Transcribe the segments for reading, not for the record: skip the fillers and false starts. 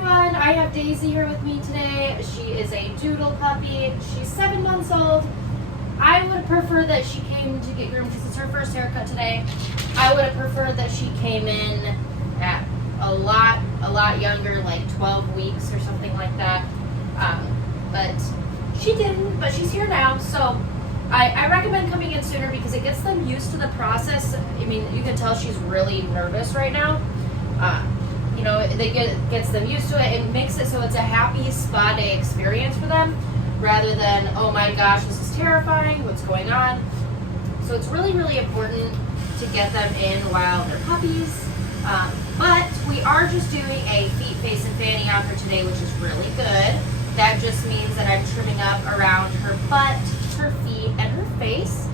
everyone, I have Daisy here with me today. She is a doodle puppy. She's 7 months old. I would prefer that she came to get groomed because it's her first haircut today. I would have preferred that she came in at a lot younger, like 12 weeks or something like that. But she didn't, but she's here now. So I recommend coming in sooner because it gets them used to the process. I mean, you can tell she's really nervous right now. You know, gets them used to it. It makes it so it's a happy spa day experience for them rather than, oh my gosh, this is terrifying, what's going on? So it's really, really important to get them in while they're puppies. But we are just doing a feet, face, and fanny out here today, which is really good. That just means that I'm trimming up around her butt, her feet, and her face.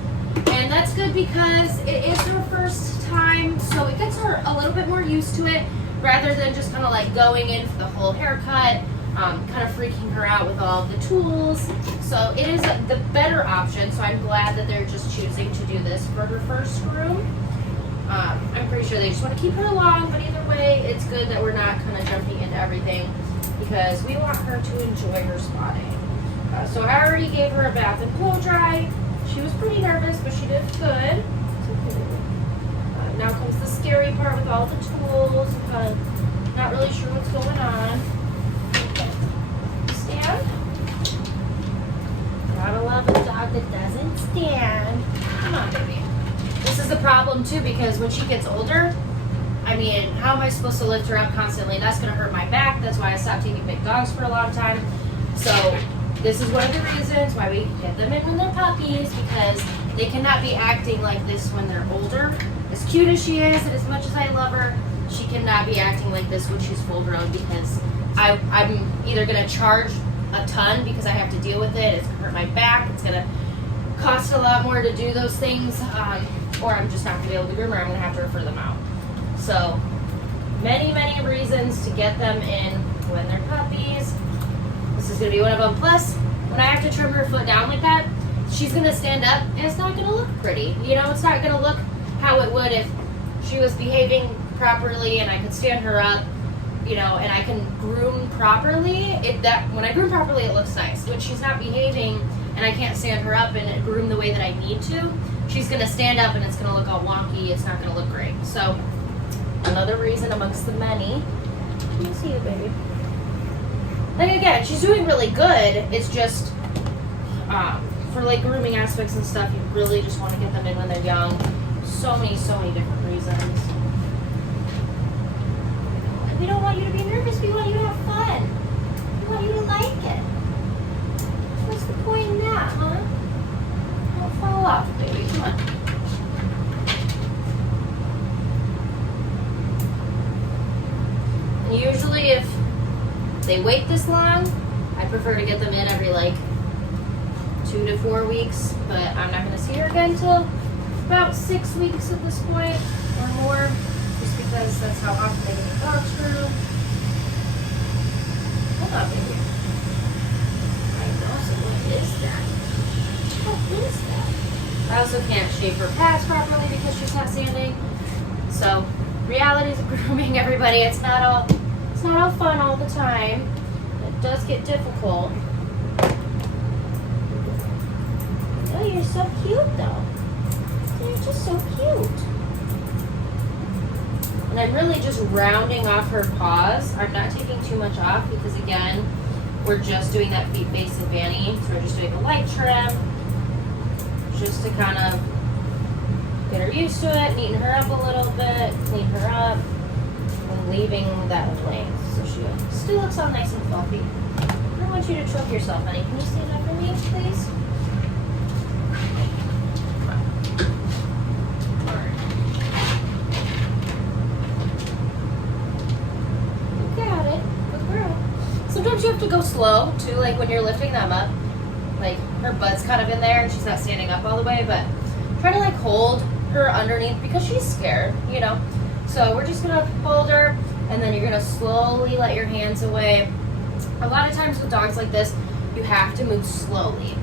And that's good because it is her first time, so it gets her a little bit more used to it rather than just kind of like going in for the whole haircut, kind of freaking her out with all of the tools. So it is the better option, so I'm glad that they're just choosing to do this for her first groom. I'm pretty sure they just want to keep her along, but either way, it's good that we're not kind of jumping into everything because we want her to enjoy her spa day. So I already gave her a bath and blow dry. She was pretty nervous, but she did good. Now comes the scary part with all the tools. I'm kind of not really sure what's going on. Okay. Stand. Gotta love a dog that doesn't stand. Come on, baby. This is the problem too because when she gets older, I mean, how am I supposed to lift her up constantly? That's gonna hurt my back. That's why I stopped taking big dogs for a long time. So this is one of the reasons why we get them in when they're puppies because they cannot be acting like this when they're older. As cute as she is and as much as I love her, she cannot be acting like this when she's full grown because I'm either going to charge a ton because I have to deal with it, it's going to hurt my back, it's going to cost a lot more to do those things, or I'm just not going to be able to groom her, I'm going to have to refer them out. So many, many reasons to get them in when they're puppies. This is going to be one of them. Plus, when I have to trim her foot down like that, she's going to stand up and it's not going to look pretty. You know, it's not going to look how it would if she was behaving properly and I could stand her up, you know, and I can groom properly. When I groom properly, it looks nice. When she's not behaving and I can't stand her up and groom the way that I need to, she's going to stand up and it's going to look all wonky. It's not going to look great. So another reason amongst the many. Let me see you, baby. Like again, she's doing really good. It's just for like grooming aspects and stuff, you really just want to get them in when they're young. So many different reasons. We don't want you to be nervous. We want you to have fun. We want you to like it. What's the point in that, huh? Don't fall off, baby. Come on. And usually if they wait this long, I prefer to get them in every like 2 to 4 weeks, but I'm not going to see her again until about 6 weeks at this point or more, just because that's how often they get dogs groomed. Hold on, baby. I know, so what is that? What is that? I also can't shave her pads properly because she's not standing. So, realities of grooming, everybody. It's not all fun all the time. It does get difficult. Oh, you're so cute though. You're just so cute. And I'm really just rounding off her paws. I'm not taking too much off because again, we're just doing that feet, face, and fanny. So we're just doing a light trim just to kind of get her used to it, neaten her up a little bit, clean her up, and leaving that length so she still looks all nice and fluffy. I don't want you to choke yourself, honey. Can you stand up for me, please? Sometimes you have to go slow too, like when you're lifting them up. Like her butt's kind of in there and she's not standing up all the way, but try to like hold her underneath because she's scared, you know. So we're just gonna hold her and then you're gonna slowly let your hands away. A lot of times with dogs like this, you have to move slowly.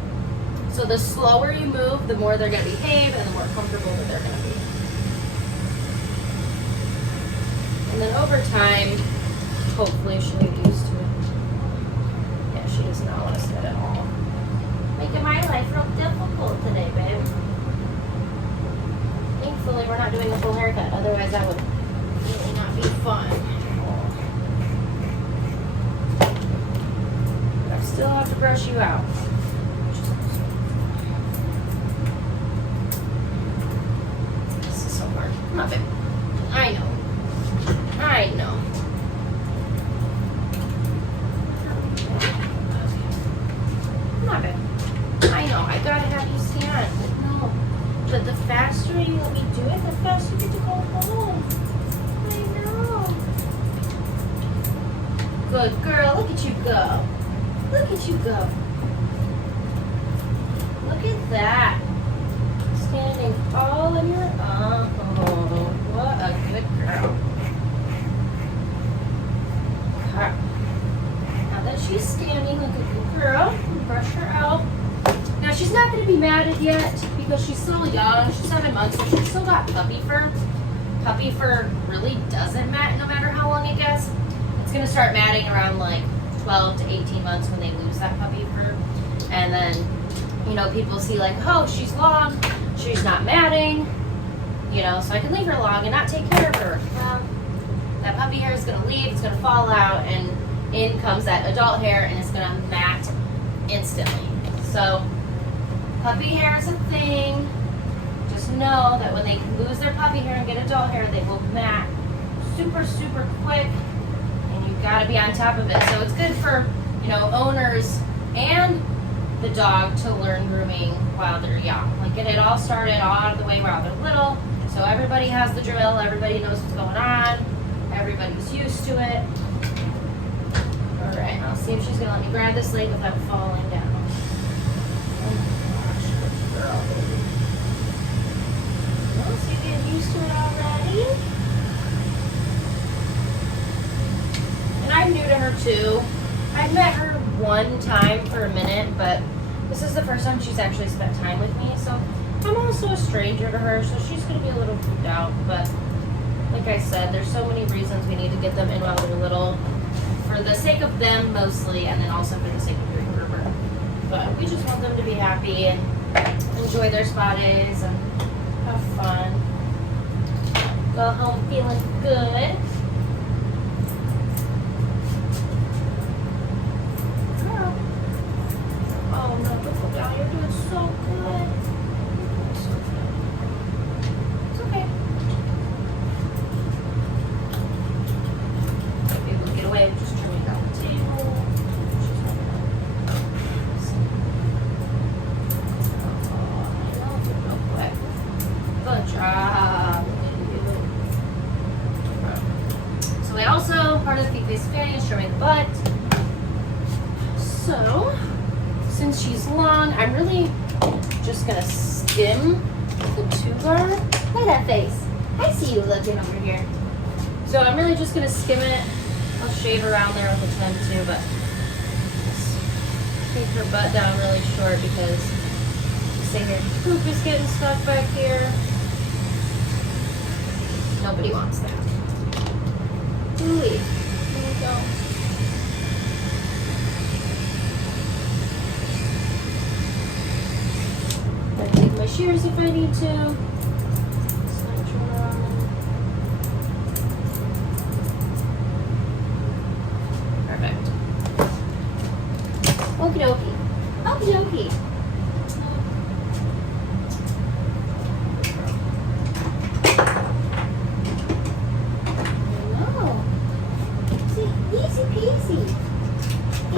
So the slower you move, the more they're gonna behave and the more comfortable that they're gonna be. And then over time, hopefully she'll get used today, babe. Thankfully, we're not doing a full haircut. Otherwise, that would really not be fun. But I still have to brush you out. This is so hard. Come on, babe. I know. I know. Come on, babe. I know. I gotta have you stand. No. But the faster you let me do it, the faster you get to go home. I know. Good girl. Look at you go. Look at you go. Look at that. Standing all in your own. Oh, what a good girl. Okay. Now that she's standing like a good girl, brush her out. Now she's not going to be matted yet because she's still young. She's 7 months, so she's still got puppy fur. Puppy fur really doesn't mat no matter how long it gets. It's going to start matting around like 12 to 18 months when they lose that puppy fur. And then, you know, people see like, oh, she's long, she's not matting, you know, so I can leave her long and not take care of her. Well, that puppy hair is going to leave, it's going to fall out, and in comes that adult hair, and it's going to mat instantly. So puppy hair is a thing. Just know that when they lose their puppy hair and get adult hair, they will mat super, super quick, and you've got to be on top of it. So it's good for, you know, owners and the dog to learn grooming while they're young. Like get it all started all out of the way while they're little. So everybody has the drill, everybody knows what's going on, everybody's used to it. All right, I'll see if she's gonna let me grab this leg without falling down. Oh my gosh, good girl, baby. Well, so you're getting used to it already. And I'm new to her too. I've met her one time for a minute, but this is the first time she's actually spent time with me, so I'm also a stranger to her, so she's going to be a little freaked out, but like I said, there's so many reasons we need to get them in while they're little, for the sake of them mostly, and then also for the sake of your groomer. But we just want them to be happy and enjoy their spa days and have fun. Go home feeling good. Oh no, don't go down. You're doing so good. So good. It's okay. Be able to get away with just trimming down the table. Oh, I know, do it real quick. Good job. So we also, part of the feet face fanny is trimming the butt. So, since she's long, I'm really just gonna skim the tuber. Look at that face. I see you looking over here. So I'm really just gonna skim it. I'll shave around there with a trim too, but just take her butt down really short because you say her poop is getting stuck back here. Nobody wants that. Ooh, here we go. Take my shears if I need to. Perfect. Okie dokie. Okie dokie. No. See, easy peasy.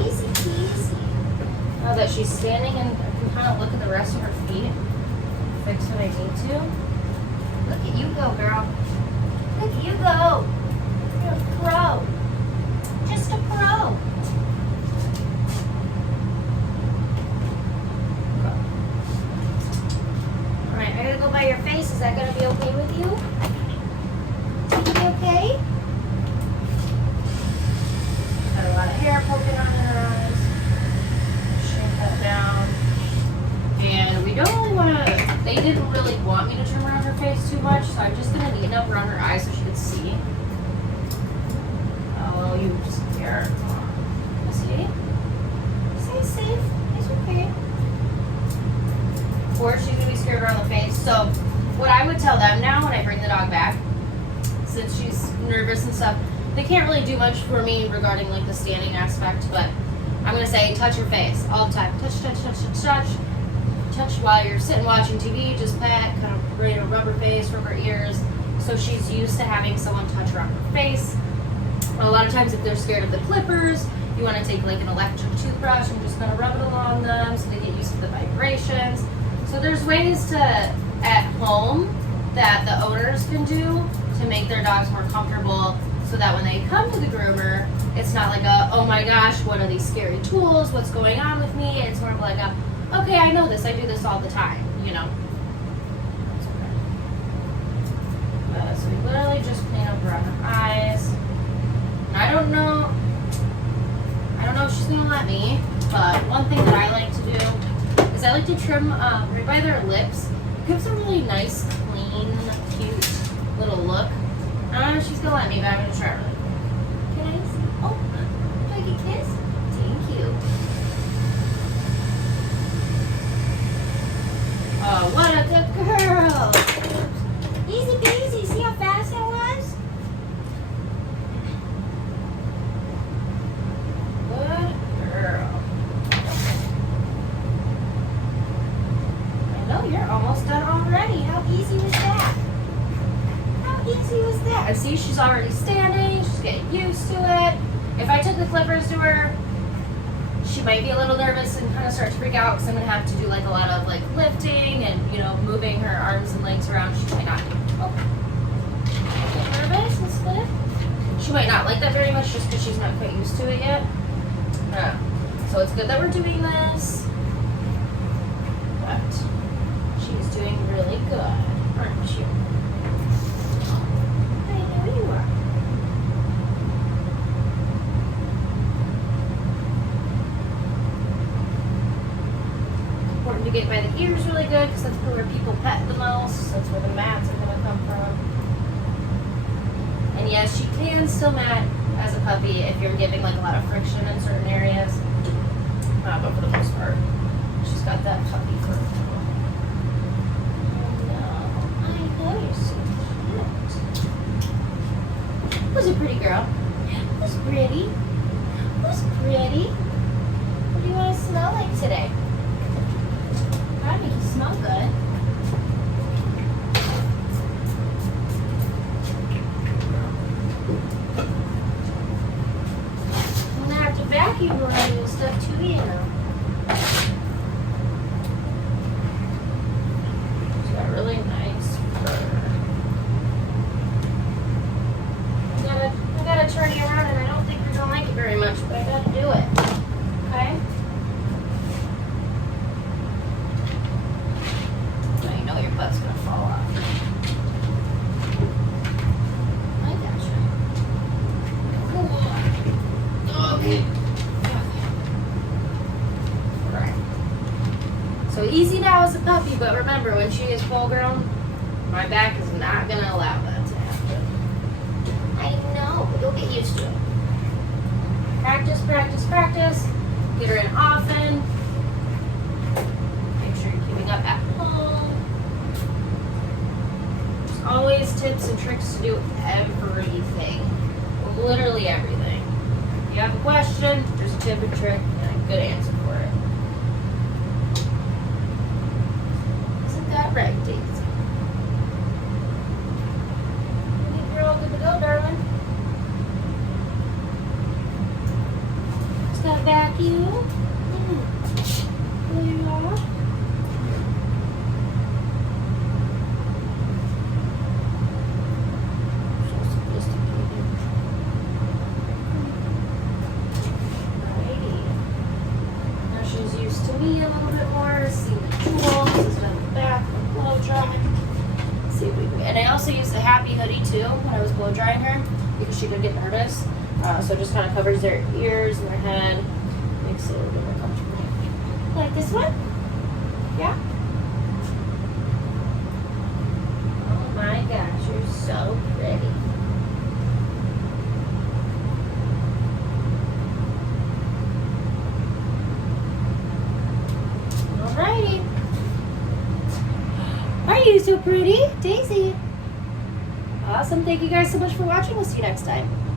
Easy peasy. Now that she's standing and I can kind of look at the rest of her feet, fix what I need to. Look at you go, girl. Look at you go. You're a pro. Just a pro. Okay. Alright, I gotta go by your face. Is that gonna be okay with you? Is it okay? Got a lot of hair poking on her eyes. Shave that down. And we don't really want to, they didn't really want me to trim around her face too much, so I'm just going to neaten up around her eyes so she can see. They can't really do much for me regarding like the standing aspect, but I'm gonna say touch her face all the time. Touch, touch, touch, touch, touch. Touch while you're sitting watching TV, just pet, kind of rub her face, rub her ears. So she's used to having someone touch her on her face. A lot of times if they're scared of the clippers, you want to take like an electric toothbrush and just kind of rub it along them so they get used to the vibrations. So there's ways to, at home, that the owners can do to make their dogs more comfortable so that when they come to the groomer, it's not like a, oh my gosh, what are these scary tools? What's going on with me? It's more of like a, okay, I know this. I do this all the time, you know. So we literally just clean up around her eyes. And I don't know if she's gonna let me, but one thing that I like to do is I like to trim right by their lips. It gives a really nice, clean, cute little look. I don't know if she's gonna let me, but I'm gonna try really quick. Can I see? Oh, do I get a kiss? Thank you. Oh, what a good girl! Easy peasy, see how fast that was? Good girl. I know you're almost done already. How easy was that? How easy was that? And see, she's already standing. She's getting used to it. If I took the clippers to her, she might be a little nervous and kind of start to freak out because I'm going to have to do like a lot of like lifting and, you know, moving her arms and legs around. She might not. Oh. Get nervous and split. She might not like that very much just because she's not quite used to it yet. So it's good that we're doing this. But she's doing really good, aren't you? I know you are. Important to get by the ears really good because that's where people pet the most. That's where the mats are going to come from. And yes, she can still mat as a puppy if you're giving like a lot of friction in certain areas. But for the most part, she's got that puppy fur. I know you're so cute. Who's a pretty girl? Who's pretty? Who's pretty? What do you want to smell like today? Gotta make you smell good. I'm gonna have to vacuum when I do stuff too, you know. She's got really nice fur. I gotta turn you around, and I don't think you're gonna like it very much, but I gotta do it. Okay? I know your butt's gonna fall off. I gotcha. Cool. Okay. Alright. So easy now as a puppy, but remember when she is full grown, my back is not gonna allow that to happen. I know, but you'll get used to it. Practice, practice, practice. Get her in often. Make sure you're keeping up at home. There's always tips and tricks to do everything. Literally everything. If you have a question, there's a tip and trick and a good answer for it. Isn't that right, Daisy? You're all good to go, darling. Just gotta vacuum. There you are. So sophisticated. Alrighty. Now she's used to me a little bit more. See the tools instead of the back for blow dry. See if we can. And I also used the happy hoodie too when I was blow drying her because she could get nervous. So it just kind of covers their ears and their head. Makes it a little bit more comfortable. Like this one? Yeah? Oh my gosh, you're so pretty. Alrighty. Are you so pretty? Daisy. Awesome. Thank you guys so much for watching. We'll see you next time.